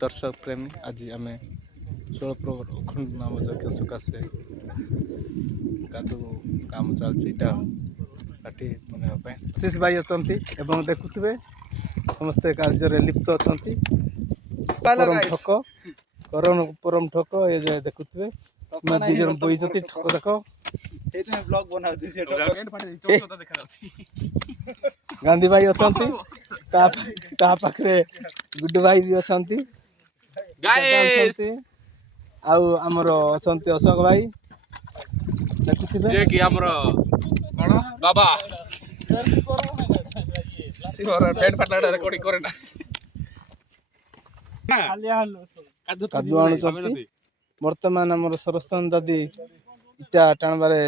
दर्शक प्रेमी आज आम षोलप्रहर अखंड नाम यज्ञ सकाशे कादू काम चलती काटी बनवाई आशीष भाई अच्छा देखुवे समस्ते कार्य लिप्त अच्छा परम ठक परम ठक ये देखुवे दिज बई ठक देख गांधी भाई अच्छा पाखे गुड्डू भाई भी अच्छा आमर अच्छा अशोक भाई देखुवे कि आमर कौन बाबा रेकर्डिंग करे ना कादू आणुंट बर्तमान आमर सरस्तान दादी इटा टाणबारे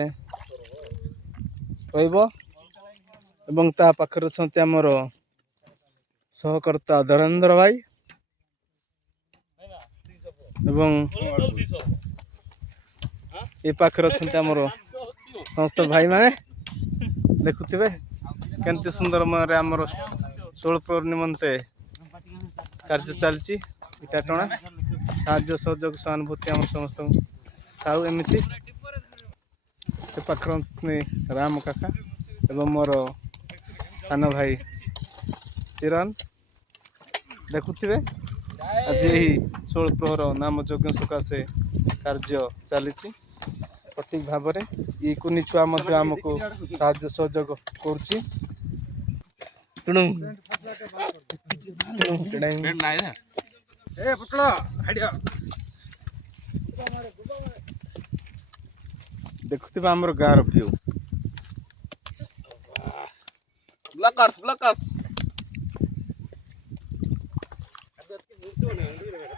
पाखर अच्छा आमर सहकर्ता धरेन्द्र भाई एवं ये पाखर अच्छा आमर समस्त भाई माने देखुवे केंते सुंदर मन आमर 16 प्रहर निमंते कार्य चलती इटा टणा साहाय्य सहयोग सहानुभूति आम समस्त खाऊ एमती से पाखर राम काका एवं मोर सान भाई किरण देखुवे आज यही 16 प्रहर नाम यज्ञ सकाशे कार्य चली सठिक भाव में ये कुनी छुआ आमको साहाय्य सहयोग करुच्ची देखुवे आमर गाँव व्यू ब्लॉकर्स